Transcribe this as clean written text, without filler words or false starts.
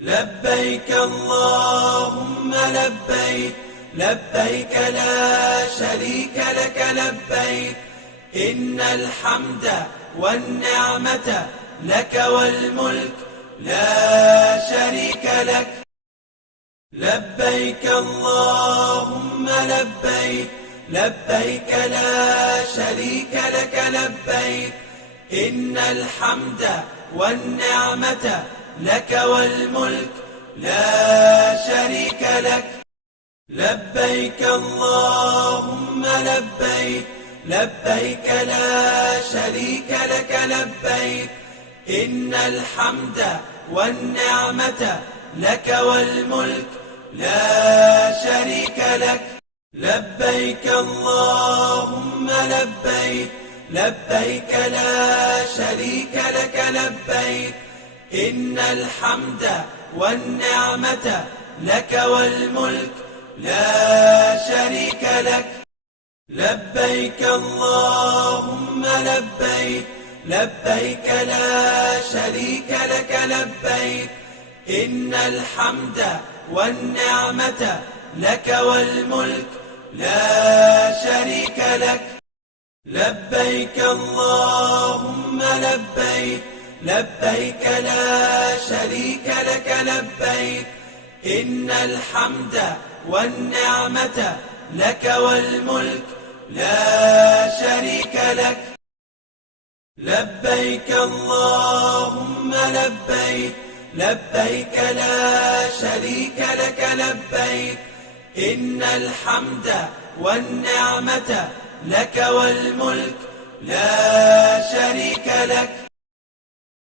لبيك اللهم لبيك، لبيك لا شريك لك لبيك، إن الحمد والنعمة لك والملك لا شريك لك. لبيك اللهم لبيك، لبيك لا شريك لك لبيك، إن الحمد والنعمة لك والملك لا شريك لك. لبيك اللهم لبيك، لبيك لا شريك لك لبيك، إن الحمد والنعمة لك والملك لا شريك لك. لبيك اللهم لبيك، لبيك لا شريك لك لبيك، إن الحمد والنعمة لك والملك لا شريك لك. لبيك اللهم لبيك، لبيك لا شريك لك لبيك، إن الحمد والنعمة لك والملك لا شريك لك. لبيك اللهم لبيك، لبيك لا شريك لك لبيك، إن الحمد والنعمة لك والملك لا شريك لك. لبيك اللهم لبيك، لبيك لا شريك لك لبيك، إن الحمد والنعمة لك والملك لا شريك لك.